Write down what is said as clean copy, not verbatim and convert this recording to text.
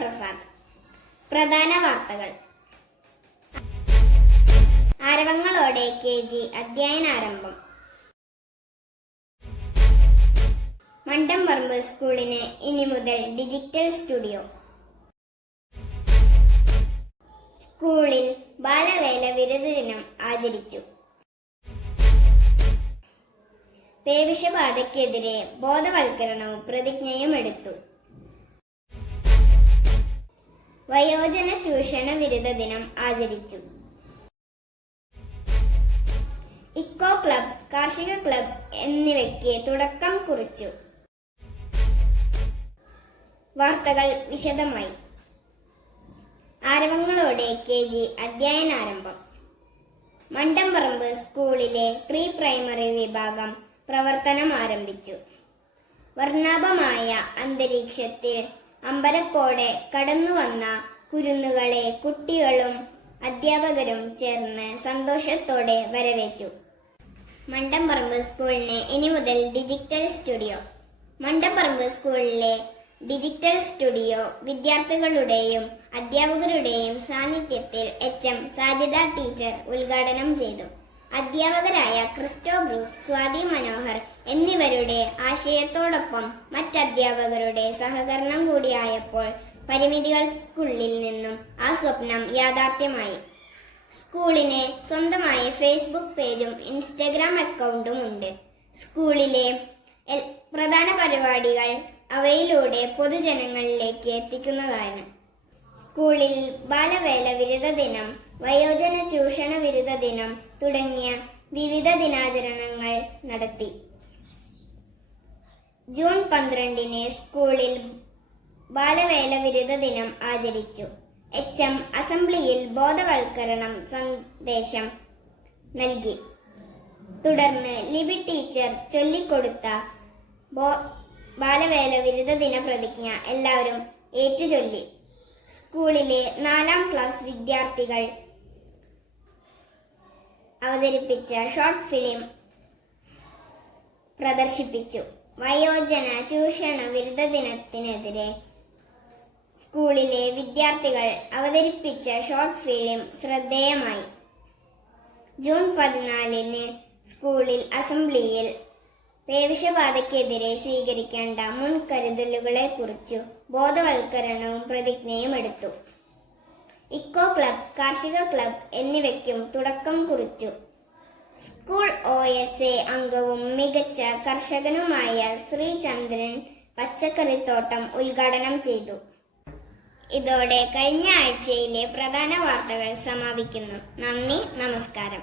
പ്രസാദ്. പ്രധാന വാർത്തകൾ. ആരവങ്ങളോടെ KG അധ്യയനാരംഭം. മണ്ടംപറമ്പ് സ്കൂളിന് ഇനി മുതൽ ഡിജിറ്റൽ സ്റ്റുഡിയോ. സ്കൂളിൽ ബാലവേല വിരുദ്ധ ദിനം ആചരിച്ചു. പേവിഷബാധയ്ക്കെതിരെ ബോധവൽക്കരണവും പ്രതിജ്ഞയും എടുത്തു. വയോജന ചൂഷണ വിരുദ്ധ ദിനം ആചരിച്ചു. ഇക്കോ ക്ലബ്, കാർഷിക ക്ലബ് എന്നിവയ്ക്ക് തുടക്കം കുറിച്ചു. വാർത്തകൾ വിശദമായി. ആരവങ്ങളോടെ KG അധ്യയനാരംഭം. മണ്ടംപറമ്പ് സ്കൂളിലെ പ്രീ പ്രൈമറി വിഭാഗം പ്രവർത്തനം ആരംഭിച്ചു. വർണ്ണാഭമായ അന്തരീക്ഷത്തിൽ അമ്പരപ്പോടെ കടന്നുവന്ന കുരുന്നുകളെ കുട്ടികളും അധ്യാപകരും ചേർന്ന് സന്തോഷത്തോടെ വരവേറ്റു. മണ്ടംപറമ്പ് സ്കൂളിന് ഇനി മുതൽ ഡിജിറ്റൽ സ്റ്റുഡിയോ. മണ്ടംപറമ്പ് സ്കൂളിലെ ഡിജിറ്റൽ സ്റ്റുഡിയോ വിദ്യാർത്ഥികളുടെയും അധ്യാപകരുടെയും സാന്നിധ്യത്തിൽ HM സാജിദ ടീച്ചർ ഉദ്ഘാടനം ചെയ്തു. അധ്യാപകരായ ക്രിസ്റ്റോ ബ്രൂസ്, സ്വാതി മനോഹർ എന്നിവരുടെ ആശയത്തോടൊപ്പം മറ്റധ്യാപകരുടെ സഹകരണം കൂടിയായപ്പോൾ പരിമിതികൾക്കുള്ളിൽ നിന്നും ആ സ്വപ്നം യാഥാർത്ഥ്യമായി. സ്കൂളിന് സ്വന്തമായ ഫേസ്ബുക്ക് പേജും ഇൻസ്റ്റഗ്രാം അക്കൗണ്ടും ഉണ്ട്. സ്കൂളിലെ പ്രധാന പരിപാടികൾ അവയിലൂടെ പൊതുജനങ്ങളിലേക്ക് എത്തിക്കുന്നതാണ്. സ്കൂളിൽ ബാലവേല വിരുദ്ധ ദിനം, വയോജന ചൂഷണ വിരുദ്ധ ദിനം തുടങ്ങിയ വിവിധ ദിനാചരണങ്ങൾ നടത്തി. ജൂൺ 12-ന് സ്കൂളിൽ ബാലവേല വിരുദ്ധ ദിനം ആചരിച്ചു. HM അസംബ്ലിയിൽ ബോധവൽക്കരണം സന്ദേശം നൽകി. തുടർന്ന് ലിബി ടീച്ചർ ചൊല്ലിക്കൊടുത്ത ബാലവേല വിരുദ്ധ ദിന പ്രതിജ്ഞ എല്ലാവരും ഏറ്റുചൊല്ലി. സ്കൂളിലെ 4ാം ക്ലാസ് വിദ്യാർത്ഥികൾ അവതരിപ്പിച്ച ഷോർട്ട് ഫിലിം പ്രദർശിപ്പിച്ചു. വയോജന ചൂഷണ വിരുദ്ധ ദിനത്തിനെതിരെ സ്കൂളിലെ വിദ്യാർത്ഥികൾ അവതരിപ്പിച്ച ഷോർട്ട് ഫിലിം ശ്രദ്ധേയമായി. ജൂൺ 14-ന് സ്കൂളിൽ അസംബ്ലിയിൽ പേവിഷബാധയ്ക്കെതിരെ സ്വീകരിക്കേണ്ട മുൻകരുതലുകളെക്കുറിച്ചു ബോധവൽക്കരണവും പ്രതിജ്ഞയും എടുത്തു. ഇക്കോ ക്ലബ്, കാർഷിക ക്ലബ് എന്നിവയ്ക്കും തുടക്കം കുറിച്ചു. സ്കൂൾ OSA അംഗവും മികച്ച കർഷകനുമായ ശ്രീചന്ദ്രൻ പച്ചക്കറിത്തോട്ടം ഉദ്ഘാടനം ചെയ്തു. ഇതോടെ കഴിഞ്ഞ ആഴ്ചയിലെ പ്രധാന വാർത്തകൾ സമാപിക്കുന്നു. നന്ദി, നമസ്കാരം.